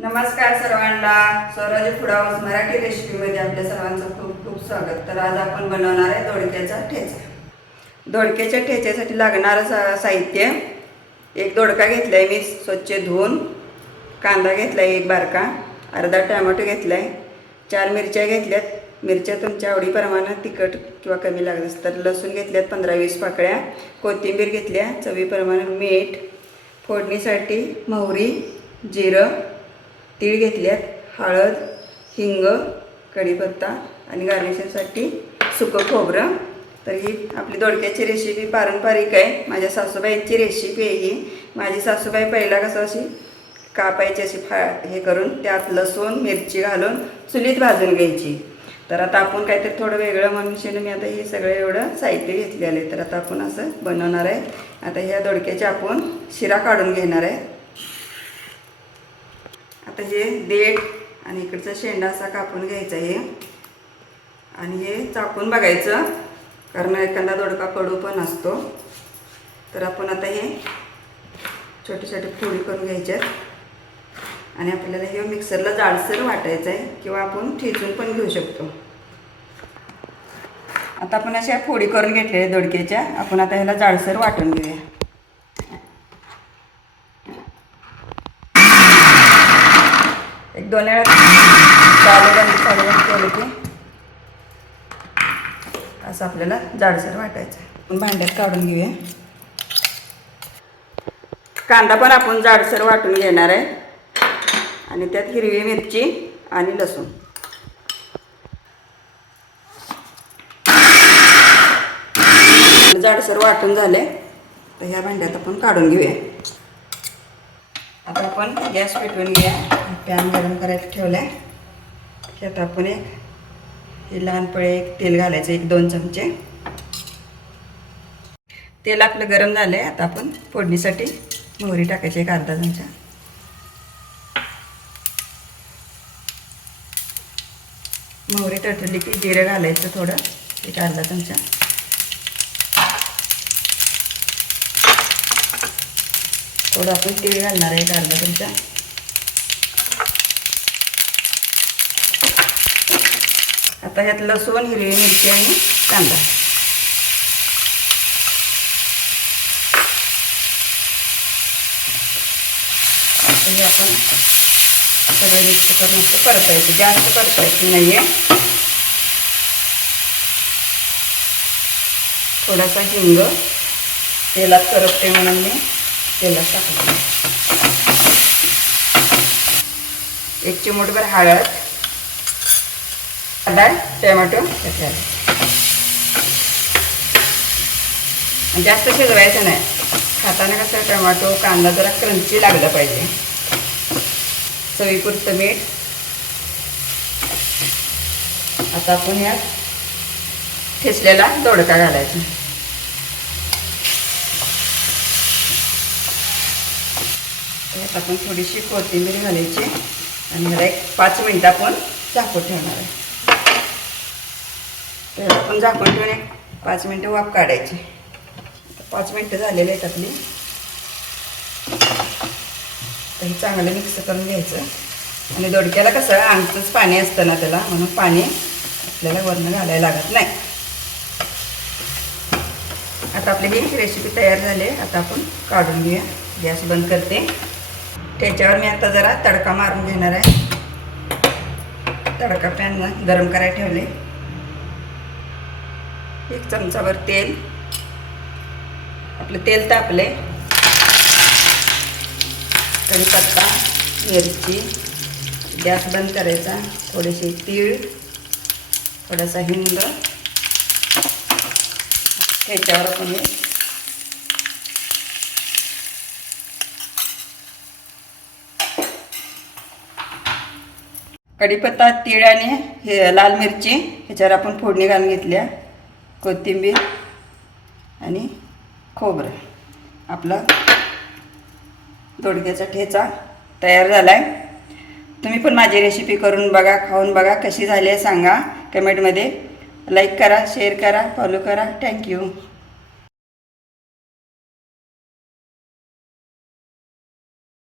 नमस्कार सर्वांना. स्वराज फुडावस मराठी रेसिपीमध्ये आपल्या सर्वांचं खूप खूप स्वागत. तर आज आपण बनवणार आहे दोडक्याचा ठेचा. दोडक्याच्या ठेच्यासाठी लागणारं सा साहित्य. एक दोडका घेतला आहे मी स्वच्छ धुवून. कांदा घेतला आहे एक बारका. अर्धा टॅमॅटो घेतला आहे चार मिरच्या घेतल्यात. मिरच्या तुमच्या आवडीप्रमाणे तिखट किंवा कमी लागत तर लसूण घेतल्यात पंधरा वीस पाकळ्या. कोथिंबीर घेतल्या चवीप्रमाणे मीठ. फोडणीसाठी मोहरी जिरं. तीळ घेतल्यात. हळद हिंग कढीपत्ता आणि गार्निशिंगसाठी सुकं खोबरं. तर ही आपली दोडक्याची रेसिपी पारंपरिक आहे. माझ्या सासूबाईंची रेसिपी आहे ही. माझी सासूबाई पहिला कसं अशी कापायची अशी फा हे करून त्यात लसूण मिरची घालून चुलीत भाजून घ्यायची. तर आता आपण काहीतरी थोडं वेगळं म्हणून मी आता हे सगळं एवढं साहित्य घेतलेलं आहे. तर आता आपण असं बनवणार आहे. आता ह्या दोडक्याच्या आपण शिरा काढून घेणार आहे. आता हे देठ आणि इकडचा शेंडा असा कापून घ्यायचा हे आणि हे चाकून बघायचं कारण एखादा दोडका कडू पण असतो. तर आपण आता हे छोटे छोटे फोडी करून घ्यायच्यात आणि आपल्याला हे मिक्सरला जाडसर वाटायचं आहे किंवा आपण ठेचून पण घेऊ शकतो. आता आपण अशा फोडी करून घेतलेल्या दोडक्याच्या आपण आता ह्याला जाडसर वाटून घेऊया. एक दोन वेळा केलं की. असं आपल्याला जाडसर वाटायचं भांड्यात काढून घेऊया. कांदा पण आपण जाडसर वाटून घेणार आहे. आणि त्यात हिरवी मिरची आणि लसूण. जाडसर वाटून झाले तर ह्या भांड्यात आपण काढून घेऊया. आता आपण गॅस पेटवून घ्या पॅन गरम करायला ठेवला आहे त्यात आपण एक हे लहान पळे एक तेल घालायचं एक दोन चमचे. तेल आपलं गरम झालं आहे आता आपण फोडणीसाठी मोहरी टाकायची एक अर्धा चमचा. मोहरी तडतडली की जिरं घालायचं थोडं एक अर्धा चमचा. थोडं आपण तेल घालणार आहे एक अर्धा चमचा. आता ह्यात लसूण हिरवी मिरची आणि कांदा. हे आपण सगळं मिक्स करून असं येते जास्त करता येत नाही आहे थोडासा हिंग. तेलात करपते म्हणून मी. तेलात टाकलं एक चिमूटभर हळद आदा टोमॅटो. त्याच्यात जास्त शिजवायचं नाही. खाताना कसं टोमॅटो कांदा जरा क्रंची लागला पाहिजे. चवीपुरतं मीठ. आता आपण यात ठेचलेला दोडका घालायचा. त्यात आपण थोडीशी कोथिंबीर घालायची आणि ह्याला एक पाच मिनटं आपण झाकून ठेवणार आहे. तर आपण झाकून ठेवून एक पाच मिनटं वाफ काढायची. पाच मिनटं झालेले आहेत आपली. तर हे चांगलं मिक्स करून घ्यायचं. आणि दोडक्याला कसं आमचंच पाणी असतं ना त्याला म्हणून पाणी आपल्याला वरनं घालायला लागत नाही. आता आपली ही रेसिपी तयार झाली आहे. आता आपण काढून घेऊया. गॅस बंद करते. त्याच्यावर मी आता जरा तडका मारून घेणार आहे. तडका पॅन गरम करायला ठेवले एक चमचाभर तेल. आपलं तेल तापले कढीपत्ता मिरची गॅस बंद करायचा. थोडेसे तीळ थोडासा हिंग. ह्याच्यावर आपण कढीपत्ता तीळ आणि हे लाल मिरची ह्याच्यावर आपण फोडणी घालून घेतल्या. कोथिंबीर आणि खोबरं. आपला दोडक्याचा ठेचा तयार झाला आहे तुम्ही पण माझी रेसिपी करून बघा खाऊन बघा कशी झाली आहे सांगा. कमेंटमध्ये लाईक करा शेअर करा फॉलो करा. थँक्यू